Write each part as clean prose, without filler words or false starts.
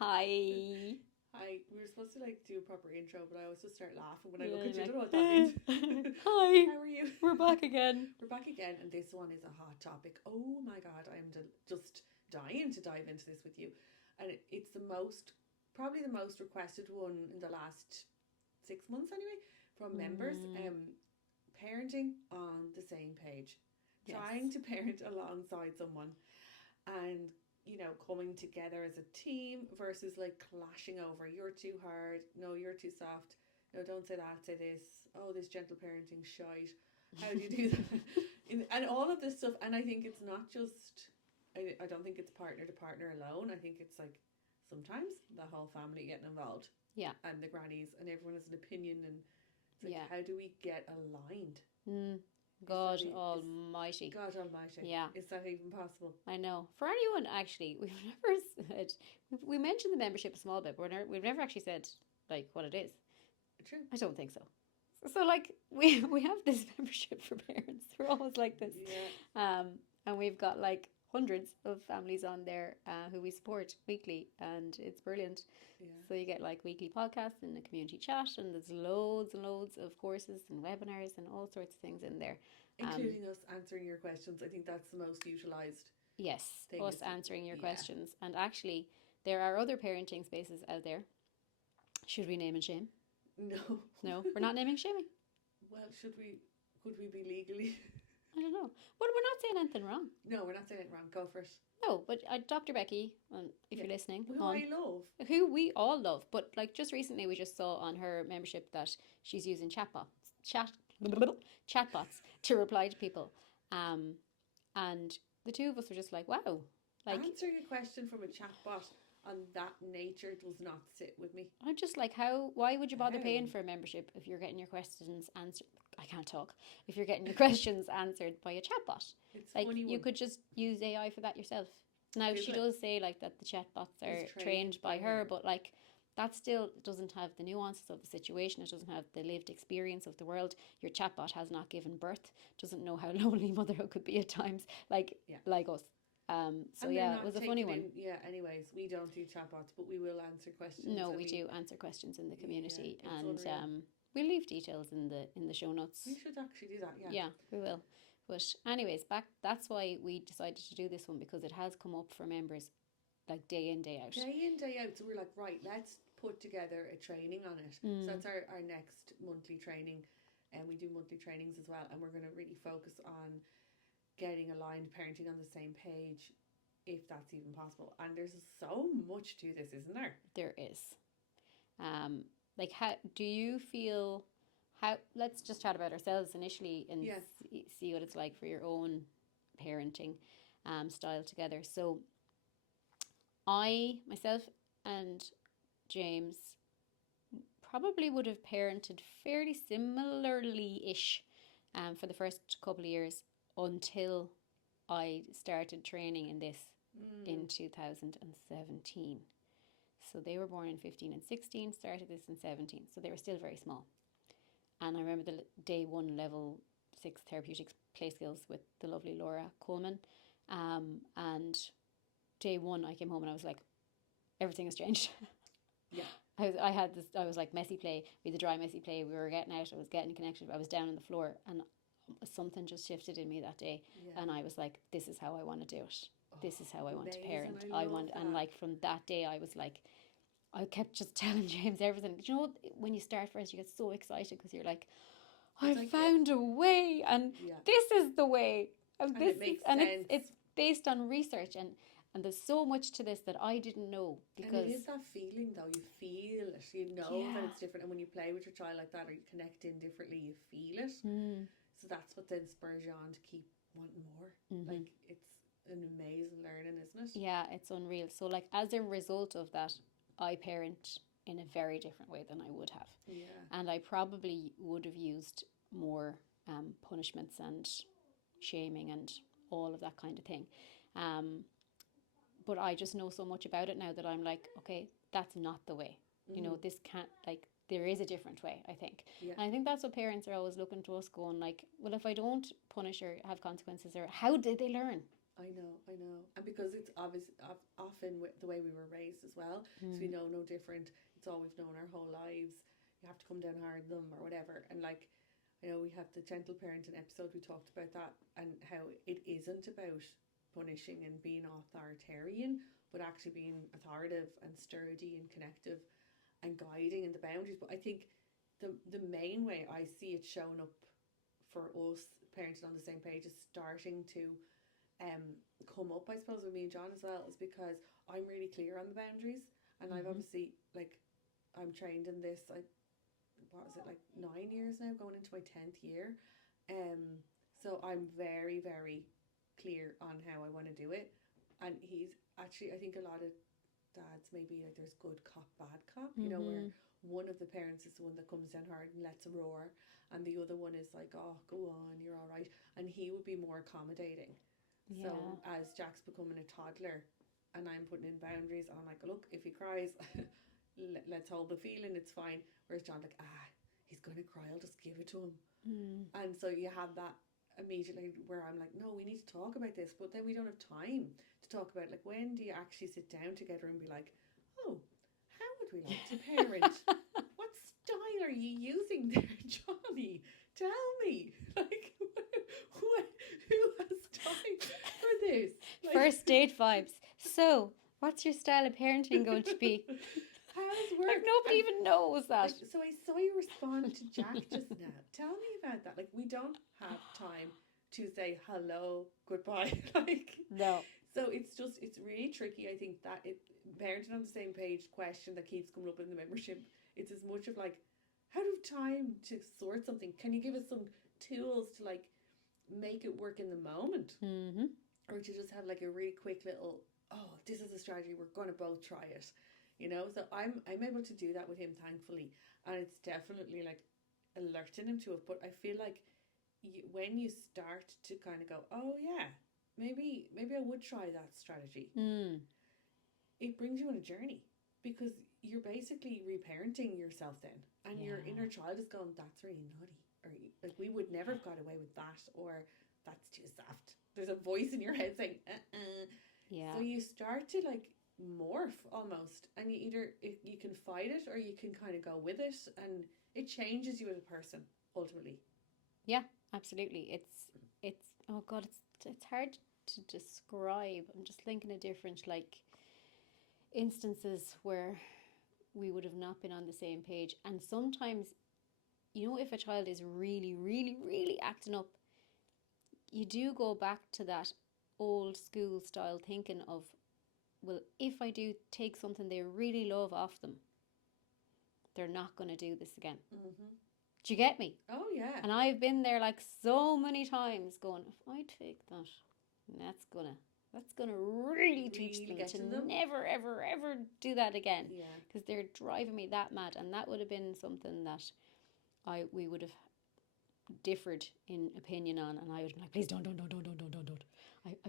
Hi. We were supposed to like do a proper intro, but I always just start laughing when I Yeah, look at you. I like, don't know what that means. Hi. How are you? We're back again. We're back again, and this one is a hot topic. Oh my god, I'm just dying to dive into this with you. And it's probably the most requested one in the last 6 months anyway, from members. Parenting on the same page. Yes. Trying to parent alongside someone and coming together as a team versus like clashing over you're too hard, no you're too soft, no don't say that, say this, oh this gentle parenting shite, how do you do that? And all of this stuff. And I think it's not just I don't think it's partner to partner alone. I think it's like sometimes the whole family getting involved, Yeah. and the grannies, and everyone has an opinion, and it's like, Yeah. how do we get aligned? God Almighty. God Almighty. Yeah. Is that even possible? I know. For anyone, actually, we've never said, we mentioned the membership a small bit, but we've never actually said, like, what it is. True. I don't think so. So like, we have this membership for parents. We're always like this. Yeah. And we've got, like, hundreds of families on there who we support weekly, and it's brilliant. Yeah. So you get like weekly podcasts and a community chat, and there's loads and loads of courses and webinars and all sorts of things in there. Including us answering your questions. I think that's the most utilised. Yes, thing. us answering your questions. And actually, there are other parenting spaces out there. Should we name and shame? No. No, we're not naming shaming. Well, could we be legally? I don't know. But we're not saying anything wrong. No, we're not saying it wrong. Go for it. No, but Dr. Becky, if you're listening, who I love, who we all love, but like just recently we just saw on her membership that she's using chatbots to reply to people, and the two of us were just like, wow, like answering a question from a chatbot on that nature does not sit with me. I'm just like, why would you bother paying for a membership if you're getting your questions answered? I can't talk. If you're getting your questions answered by a chatbot, it's like funny you could just use AI for that yourself. Now she does say like that the chatbots are trained by her, but like that still doesn't have the nuances of the situation. It doesn't have the lived experience of the world. Your chatbot has not given birth, doesn't know how lonely motherhood could be at times, like us. So yeah, it was a funny one. Anyways, we don't do chatbots, but we will answer questions. No, we do answer questions in the community, and unreal. we'll leave details in the show notes. We should actually do that. Yeah, we will. But anyways, that's why we decided to do this one, because it has come up for members like day in, day out. Day in, day out. So we're like, right, let's put together a training on it. So that's our next monthly training, and we do monthly trainings as well, and we're going to really focus on getting aligned, parenting on the same page, if that's even possible. And there's so much to this, isn't there? There is. Like, how do you feel? Let's just chat about ourselves initially and see what it's like for your own parenting style together. So myself and James probably would have parented fairly similarly-ish for the first couple of years until I started training in this in 2017. So they were born in 15 and 16, started this in 17. So they were still very small. And I remember the day 1 level 6 therapeutic play skills with the lovely Laura Coleman. And day 1 I came home and I was like, everything has changed. Yeah. I was like messy play, we had the dry messy play, we were getting out, I was getting connected, I was down on the floor, and something just shifted in me that day. And I was like, this is how I want to do it. This is how I want to parent. And like from that day I was like, I kept just telling James everything. You know, when you start first, you get so excited because you're like, I found a way, and this is the way, and this makes sense. It's based on research, and there's so much to this that I didn't know, because and it is that feeling though. You feel it. You know that it's different, and when you play with your child like that, or you connect in differently, you feel it. So that's what then spurs you on to keep wanting more. Like, it's an amazing learning, isn't it? Yeah, it's unreal. So like, as a result of that, I parent in a very different way than I would have. Yeah. And I probably would have used more punishments and shaming and all of that kind of thing. But I just know so much about it now that I'm like, okay, that's not the way. You know, this can't, like, there is a different way, I think. Yeah. And I think that's what parents are always looking to us, going like, well, if I don't punish or have consequences, or how did they learn? I know. And because it's often with the way we were raised as well, so we Mm. know no different. It's all we've known our whole lives. You have to come down hard on them or whatever. And like, you know, we have the gentle parenting episode. We talked about that and how it isn't about punishing and being authoritarian, but actually being authoritative and sturdy and connective and guiding in the boundaries. But I think the main way I see it showing up for us parenting on the same page is starting to come up, I suppose, with me and John as well, is because I'm really clear on the boundaries, and I've Mm-hmm. obviously like I'm trained in this. I what is it, like 9 years now, going into my 10th year, so I'm very very clear on how I want to do it, and he's actually, I think a lot of dads maybe like there's good cop bad cop, you know, where Mm-hmm. one of the parents is the one that comes down hard and lets a roar, and the other one is like, oh, go on, you're all right, and he would be more accommodating. So Yeah. as Jack's becoming a toddler and I'm putting in boundaries, I'm like, look, if he cries, let's hold the feeling, it's fine. Whereas John's like, he's going to cry, I'll just give it to him. Mm. And so you have that immediately where I'm like, no, we need to talk about this. But then we don't have time to talk about, like, when do you actually sit down together and be like, oh, how would we like to parent? What style are you using there, Johnny? Tell me. Like, who has time for this? Like, First date vibes. So, what's your style of parenting going to be? how does it Like work? nobody And even knows that. like, so I saw you respond to Jack just now. Tell me about that. Like, we don't have time to say hello, goodbye. Like, No. so it's really tricky. I think that it parenting on the same page question that keeps coming up in the membership. It's as much of like, how do we have time to sort something? Can you give us some tools to like make it work in the moment, Mm-hmm. or to just have like a really quick little, oh, this is a strategy, we're going to both try it, you know? So I'm able to do that with him, thankfully, and it's definitely like alerting him to it. But I feel like when you start to kind of go, oh yeah, maybe I would try that strategy, Mm. it brings you on a journey, because you're basically reparenting yourself then, and your Yeah. inner child is going, that's really naughty, or like, we would never have got away with that, or that's too soft. There's a voice in your head saying, so Yeah. you start to like morph almost, and you either you can fight it or you can kind of go with it, and it changes you as a person ultimately. Yeah. Absolutely. It's oh god, it's hard to describe. I'm just thinking of different like instances where we would have not been on the same page, and sometimes if a child is really really really acting up, you do go back to that old school style thinking of, well, if I do take something they really love off them, they're not going to do this again. Mm-hmm. Do you get me? Oh yeah. And I've been there like so many times going, if I take that, that's gonna really teach Really them get to to them. never ever ever do that again, Yeah. because they're driving me that mad. And that would have been something that we would have differed in opinion on, and I would be like, please don't.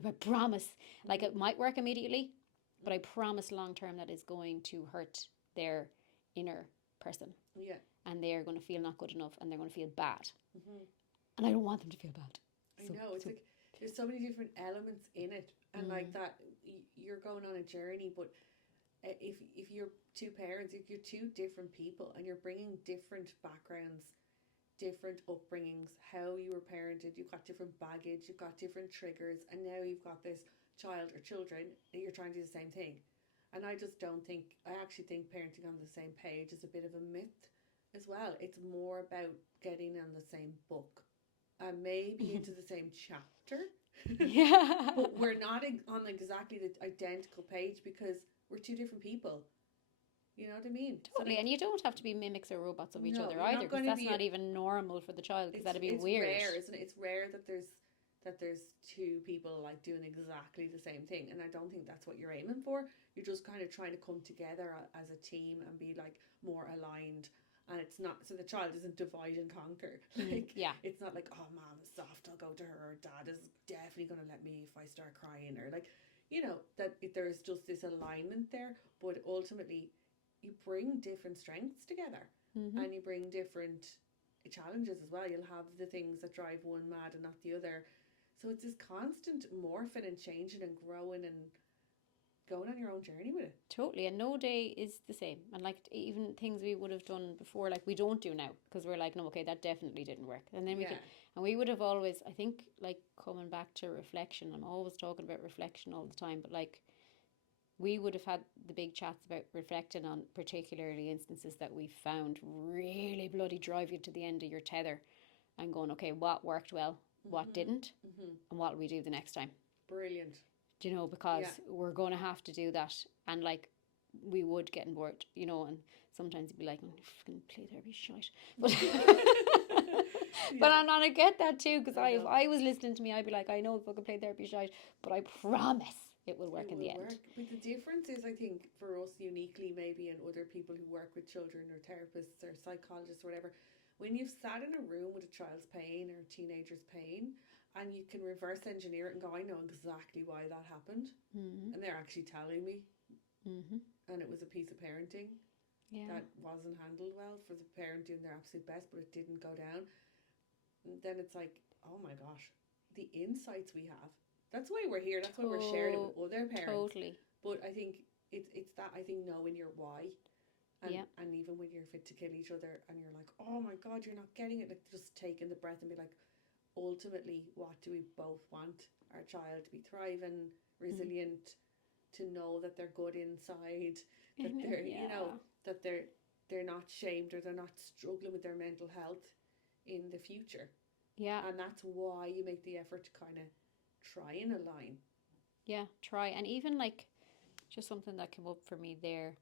I promise. Like, it might work immediately, but I promise long term that is going to hurt their inner person, Yeah. and they're going to feel not good enough, and they're going to feel bad, Mm-hmm. and I don't want them to feel bad. I So, know, it's so like there's so many different elements in it, and like that, you're going on a journey. But if you're two parents, if you're two different people, and you're bringing different backgrounds, different upbringings, how you were parented, you've got different baggage, you've got different triggers, and now you've got this child or children, and you're trying to do the same thing. And I just don't think, I actually think parenting on the same page is a bit of a myth as well. It's more about getting on the same book, maybe into the same chapter. yeah. But we're not on exactly the identical page, because we're two different people. You know what I mean? So Totally, like, and you don't have to be mimics or robots of each no, other you're either, not because going to that's be. not even normal for the child, because that'd be It's weird. rare, isn't it? It's rare that there's two people like doing exactly the same thing, and I don't think that's what you're aiming for. You're just kind of trying to come together as a team and be like more aligned. And it's not, so the child isn't divide and conquer. Like, Yeah. it's not like, oh, mom is soft, I'll go to her, or dad is definitely going to let me if I start crying, or like, that there's just this alignment there. But ultimately, you bring different strengths together, Mm-hmm. and you bring different challenges as well. You'll have the things that drive one mad and not the other. So it's this constant morphing and changing and growing and going on your own journey with it. Totally, and no day is the same. And like even things we would have done before, like we don't do now because we're like, no, okay, that definitely didn't work. And then we Yeah. can, and we would have always, I think, like coming back to reflection. I'm always talking about reflection all the time, but like we would have had the big chats about reflecting on particularly instances that we found really bloody drive you to the end of your tether, and going, okay, what worked well, what Mm-hmm. didn't, Mm-hmm. and what will we do the next time? Brilliant. Because Yeah. we're going to have to do that. And like, we would get bored, and sometimes you'd be like, oh, fucking play therapy shite. But, but Yeah. I get that too, because if know. I was listening to me, I'd be like, I know fucking play therapy shite, but I promise it will work It in the will end. work. But the difference is, I think, for us uniquely, maybe, and other people who work with children or therapists or psychologists or whatever, when you've sat in a room with a child's pain or a teenager's pain, and you can reverse engineer it and go, I know exactly why that happened. Mm-hmm. And they're actually telling me. Mm-hmm. And it was a piece of parenting Yeah. that wasn't handled well for the parent doing their absolute best, but it didn't go down. And then it's like, oh my gosh, the insights we have. That's why we're here. That's why we're sharing it with other parents. Totally. But I think it's that, I think, knowing your why. Yeah. And even when you're fit to kill each other and you're like, oh my God, you're not getting it. Like, just taking the breath and be like, ultimately, what do we both want? Our child to be thriving, resilient, to know that they're good inside, that they're, Yeah. that they're not shamed or they're not struggling with their mental health in the future. Yeah. And that's why you make the effort to kind of try and align. Yeah. Try. And even like, just something that came up for me there,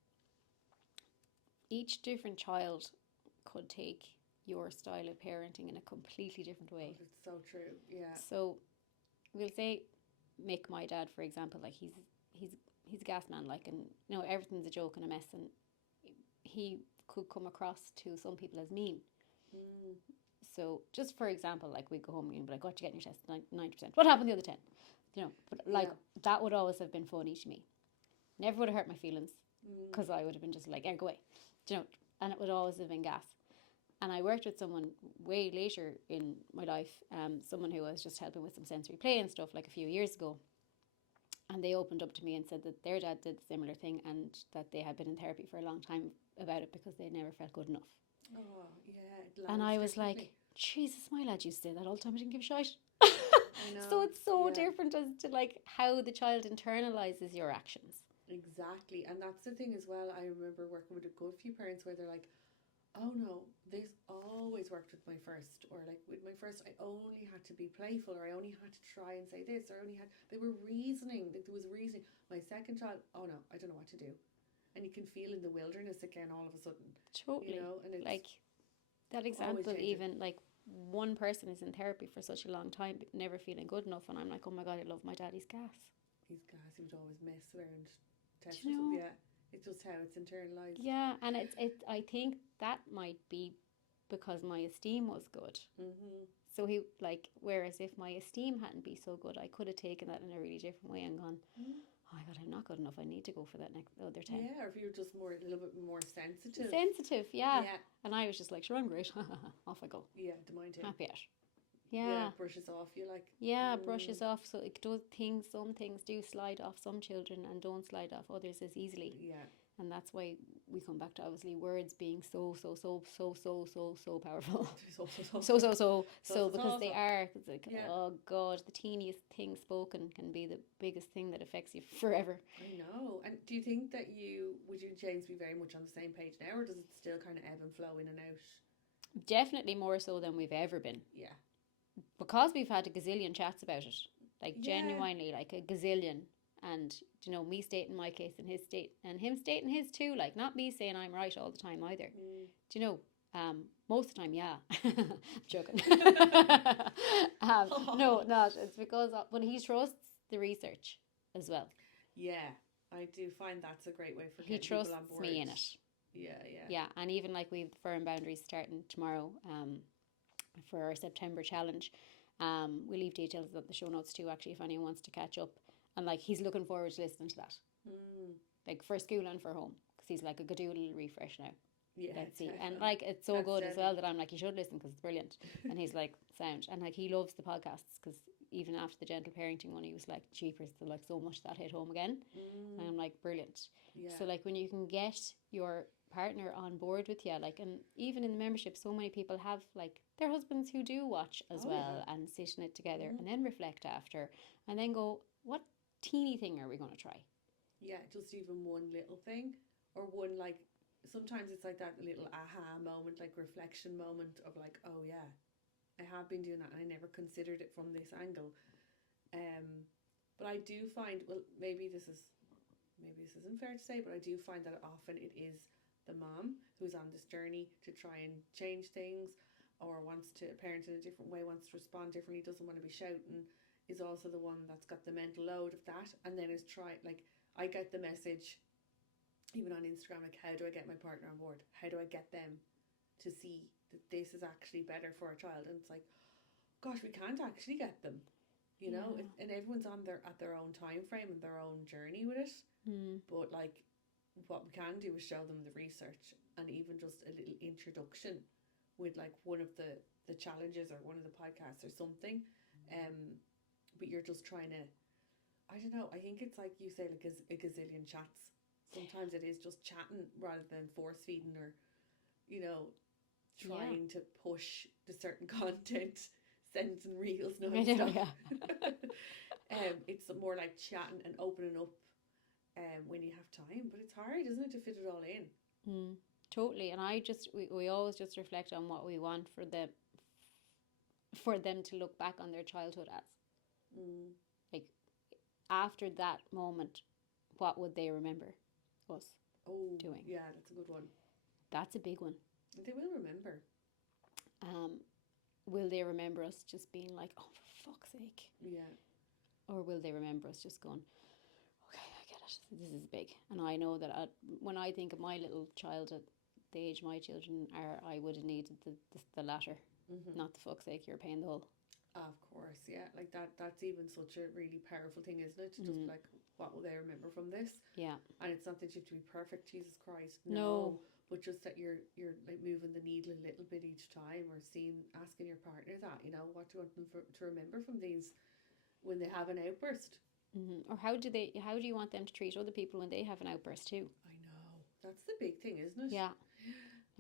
each different child could take your style of parenting in a completely different way. Oh, it's so true. Yeah. So we'll say, Mick, my dad, for example, like he's a gas man, like, and everything's a joke and a mess, and he could come across to some people as mean. Mm. So just for example, like we go home and be like, what you get in your test? 90%. What happened the other 10? But like that would always have been funny to me. Never would have hurt my feelings, because I would have been just like, go away. And it would always have been gas. And I worked with someone way later in my life, someone who I was just helping with some sensory play and stuff like a few years ago. And they opened up to me and said that their dad did a similar thing and that they had been in therapy for a long time about it because they never felt good enough. Oh, yeah. And I was like, Jesus, my lad used to say that all the time. I didn't give a shit. I know. So it's so different as to like how the child internalizes your actions. Exactly. And that's the thing as well. I remember working with a good few parents where they're like, oh no, this always worked with my first, or like with my first, I only had to be playful, or I only had to try and say this, or they were reasoning, like there was reasoning. My second child, oh no, I don't know what to do. And you can feel in the wilderness again all of a sudden. Totally. And it's like that example, even like one person is in therapy for such a long time, but never feeling good enough. And I'm like, oh my God, I love my dad. He's gas. He's gas. He would always mess around. Test Yeah. It's just how it's internalized. Yeah, and I think that might be because my esteem was good. Mm-hmm. So he whereas if my esteem hadn't been so good, I could have taken that in a really different way and gone, oh my God, I'm not good enough. I need to go for that next other 10. Yeah, or if you're just a little bit more sensitive. Sensitive, yeah. And I was just like, sure, I'm great. Off I go. Yeah, to mine too. Happy out. Yeah. Brushes off, you like. Yeah, brushes off. So it does some things do slide off some children and don't slide off others as easily. Yeah. And that's why we come back to obviously words being so powerful. So because they are. It's like, oh God, the teeniest thing spoken can be the biggest thing that affects you forever. I know. And do you think that would you and James be very much on the same page now, or does it still kind of ebb and flow in and out? Definitely more so than we've ever been. Yeah. Because we've had a gazillion chats about it. Like genuinely, like a gazillion. And me stating my case and his state and him stating his too, like not me saying I'm right all the time either. Most of the time, yeah. I'm joking. No, not. It's because but he trusts the research as well. Yeah, I do find that's a great way for he trusts people on board. me in it. Yeah, and even like we've firm boundaries starting tomorrow for our September challenge. We'll leave details of the show notes too, actually, if anyone wants to catch up. And like he's looking forward to listening to that, like for school and for home, because he's like a good little refresh now. Yeah, let's see. And like it's so good as well that I'm like, you should listen because it's brilliant. And he's like, sound. And like he loves the podcasts because even after the gentle parenting one, he was like, jeepers, there's like so much that hit home again. And I'm like, brilliant. Yeah. So like when you can get your partner on board with you, like, and even in the membership, so many people have like their husbands who do watch as well and sit in it together and then reflect after and then go, what teeny thing are we going to try? Yeah, just even one little thing, or one, like, sometimes it's like that little aha moment, like reflection moment of like, oh yeah, I have been doing that and I never considered it from this angle. But I do find, well, maybe this isn't fair to say, but I do find that often it is the mom who's on this journey to try and change things, or wants to parent in a different way, wants to respond differently, doesn't want to be shouting, is also the one that's got the mental load of that, and then is trying, like, I get the message even on Instagram, like, how do I get my partner on board? How do I get them to see that this is actually better for a child? And it's like, gosh, we can't actually get them, you know. And everyone's on their at their own time frame and their own journey with it. But like, what we can do is show them the research and even just a little introduction with like one of the challenges or one of the podcasts or something. But you're just trying to, I don't know, I think it's like you say, like a gazillion chats. Sometimes it is just chatting rather than force feeding, or, you know, trying to push the certain content, sending reels non-stop. It's more like chatting and opening up when you have time, but it's hard, isn't it, to fit it all in? Totally. And we always just reflect on what we want for them to look back on their childhood as. Like, after that moment, what would they remember us doing? Yeah, that's a good one. That's a big one. They will remember. Will they remember us just being like, oh, for fuck's sake? Yeah. Or will they remember us just going, okay, I get it, this is big? And I know that when I think of my little child at the age my children are, I would have needed the latter, not the fuck's sake, you're paying the whole. Of course, yeah. Like that's even such a really powerful thing, isn't it? To just be like, what will they remember from this? Yeah. And it's not that you have to be perfect, Jesus Christ. No. But just that you're like moving the needle a little bit each time, or asking your partner that, you know, what do you want them to remember from these when they have an outburst? Or how do you want them to treat other people when they have an outburst too? I know. That's the big thing, isn't it? Yeah.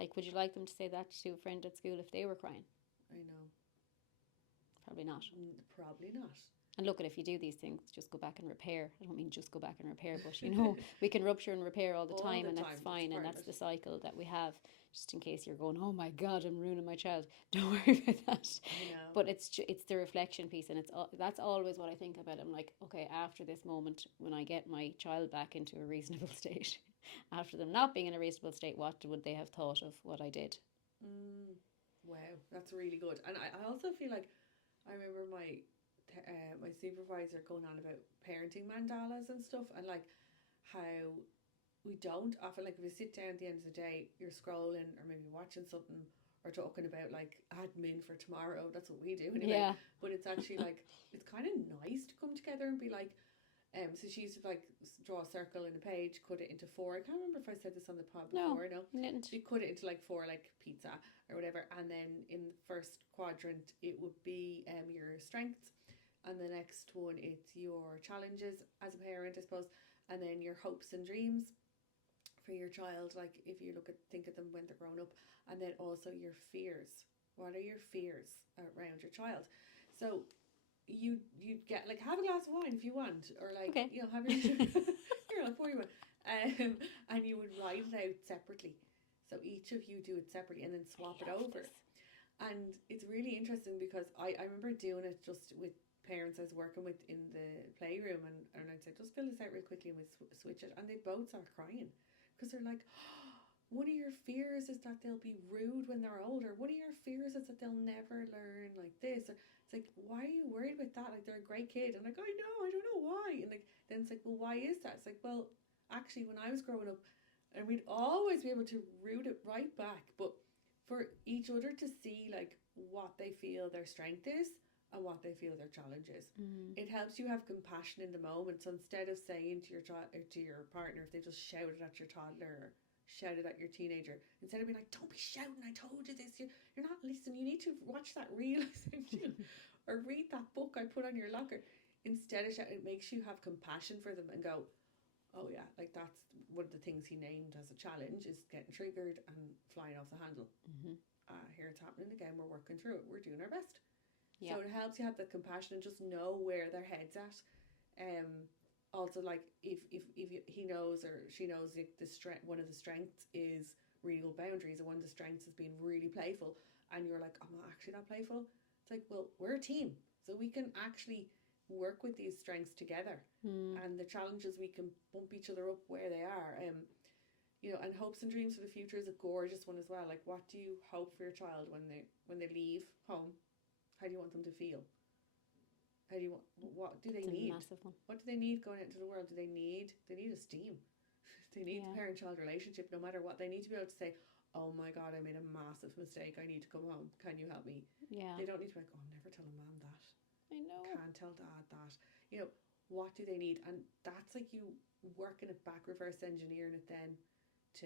Like, would you like them to say that to a friend at school if they were crying? I know. Probably not. Probably not. And look, if you do these things, just go back and repair. I don't mean just go back and repair, but you know, we can rupture and repair all the time, and that's fine, and that's the cycle that we have. Just in case you're going, oh my God, I'm ruining my child. Don't worry about that. I know. But it's the reflection piece, and that's always what I think about. I'm like, okay, after this moment, when I get my child back into a reasonable state, after them not being in a reasonable state, what would they have thought of what I did? Wow, that's really good. And I also feel like I remember my supervisor going on about parenting mandalas and stuff, and like how we don't often, like, if you sit down at the end of the day, you're scrolling or maybe watching something or talking about like admin for tomorrow. That's what we do anyway. Yeah. But it's actually like, it's kind of nice to come together and be like, so she used to like draw a circle in a page, cut it into four. I can't remember if I said this on the pod before. No, you didn't. So you cut it into like four, like pizza or whatever, and then in the first quadrant it would be your strengths, and the next one it's your challenges as a parent, I suppose, and then your hopes and dreams for your child, like if you think of them when they're grown up, and then also your fears. What are your fears around your child? So you get like, have a glass of wine if you want, or like, okay, you know, have your here, I'll pour you one, and you would write it out separately. So each of you do it separately and then swap it over. And it's really interesting because I remember doing it just with parents I was working with in the playroom, and I'd say, just fill this out real quickly and we'll switch it, and they both start crying because they're like, one of your fears is that they'll be rude when they're older. One of your fears is that they'll never learn like this. Or it's like, why are you worried about that? Like, they're a great kid. And like, I know, I don't know why. And like, then it's like, well, why is that? It's like, well, actually, when I was growing up, and we'd always be able to root it right back, but for each other to see like what they feel their strength is and what they feel their challenge is. It helps you have compassion in the moment. So instead of saying to your child or to your partner, if they just shouted at your toddler or shouted at your teenager. Instead of being like, don't be shouting, I told you this. You're not listening. You need to watch that reel I sent you or read that book I put on your locker. Instead of shouting, it makes you have compassion for them and go, oh yeah, like that's one of the things he named as a challenge is getting triggered and flying off the handle. Mm-hmm. Here it's happening again. We're working through it. We're doing our best. Yeah. So it helps you have the compassion and just know where their head's at. Also, like if he knows or she knows the strength, one of the strengths is really good boundaries, and one of the strengths is being really playful, and you're like, I'm not actually that playful. It's like, well, we're a team, so we can actually work with these strengths together, and the challenges we can bump each other up where they are. And hopes and dreams for the future is a gorgeous one as well. Like, what do you hope for your child when they leave home? How do you want them to feel? How do you want? What do they need? Massive one. What do they need going out into the world? They need esteem. They need the parent-child relationship. No matter what, they need to be able to say, "Oh my God, I made a massive mistake. I need to come home. Can you help me?" Yeah. They don't need to be like, "Oh, never tell a mom that. I know. Can't tell dad that." What do they need? And that's like you working it back, reverse engineering it then to,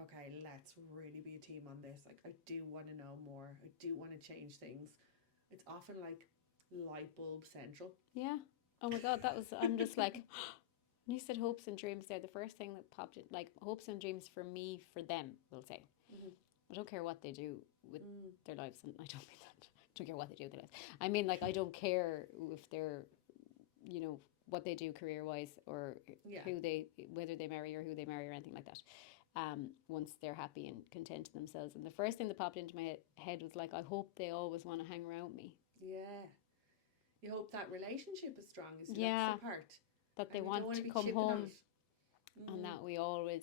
okay, let's really be a team on this. Like, I do want to know more. I do want to change things. It's often like light bulb central. Yeah. Oh my God, that was, I'm just like, when you said hopes and dreams there, the first thing that popped in, like hopes and dreams for me, for them, we'll say. Mm-hmm. I don't care what they do with their lives, and I don't mean that. I don't care what they do with their lives. I mean, like, I don't care if they're, what they do career-wise or whether they marry or who they marry or anything like that. Once they're happy and content in themselves. And the first thing that popped into my head was like, I hope they always want to hang around me. Yeah. You hope that relationship is strong. That's the part. That they want to come home and that we always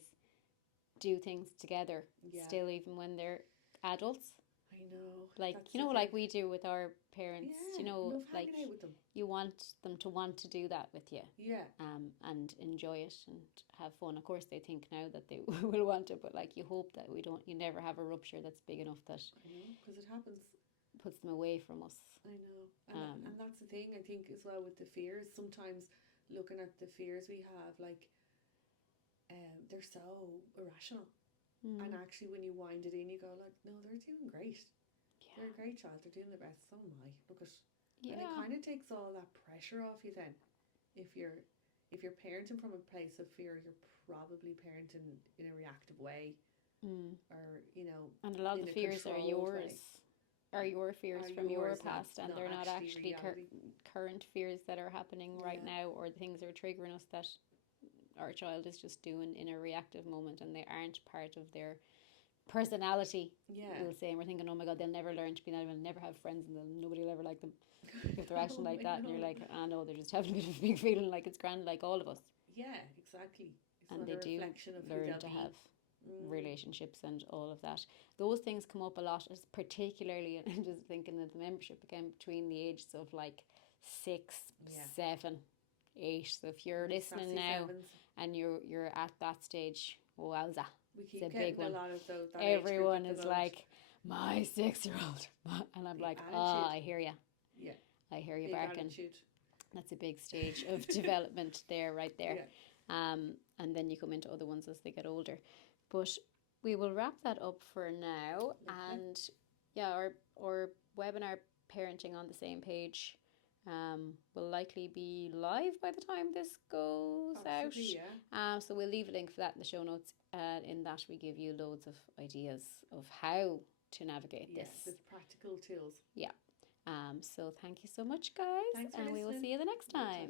do things together still, even when they're adults. I know. Like, like we do with our parents, love like hanging out with them. You want them to want to do that with you. Yeah. And enjoy it and have fun. Of course, they think now that they will want it, but like you hope that you never have a rupture that's big enough that. I know, because it happens. Puts them away from us. I know. And that's the thing, I think, as well with the fears. Sometimes looking at the fears we have, like, they're so irrational. And actually, when you wind it in, you go like, no, they're doing great. Yeah. They're a great child. They're doing their best. So am I. Look at. Yeah. And it kind of takes all that pressure off you then. If you're parenting from a place of fear, you're probably parenting in a reactive way. Or, And a lot of the fears are yours. Way. Are your fears from your past, and not they're not actually current fears that are happening right now, or the things that are triggering us that our child is just doing in a reactive moment, and they aren't part of their personality. Yeah, we'll say, and we're thinking, oh my God, they'll never learn to be that, they'll never have friends, and nobody will ever like them if they're acting like that. And you're like, no, they're just having a bit of a big feeling like it's grand, like all of us. Yeah, exactly. It's and they do learn to have relationships and all of that. Those things come up a lot, as particularly, and I'm just thinking that the membership again between the ages of like 6, 7, 8. So if you're listening now and you're at that stage, wowza, it's a big one. A lot of those, everyone is like, my 6-year-old, and I'm like, I hear you. Yeah, I hear you big barking. Attitude. That's a big stage of development there, right there. Yeah. And then you come into other ones as they get older. But we will wrap that up for now. Okay. And our webinar, Parenting on the Same Page, will likely be live by the time this goes out. Yeah. So we'll leave a link for that in the show notes. In that we give you loads of ideas of how to navigate this. With practical tools. Yeah. So thank you so much, guys. Thanks for listening. We will see you the next time.